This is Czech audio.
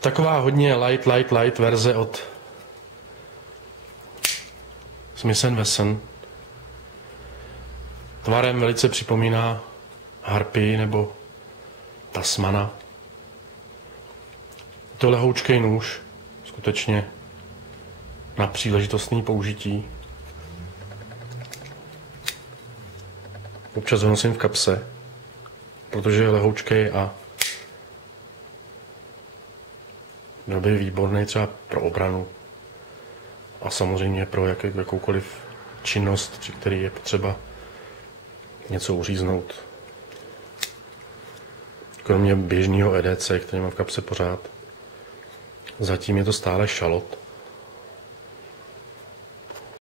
Taková hodně light verze od Wesson. Tvarem velice připomíná harpy nebo tasmana. Je to lehoučkej nůž, skutečně na příležitostné použití. Občas ho nosím v kapse, protože je lehoučkej a byl by výborný třeba pro obranu a samozřejmě pro jakoukoliv činnost, při které je potřeba něco uříznout. Kromě běžného EDC, který mám v kapse pořád, zatím je to stále šalot.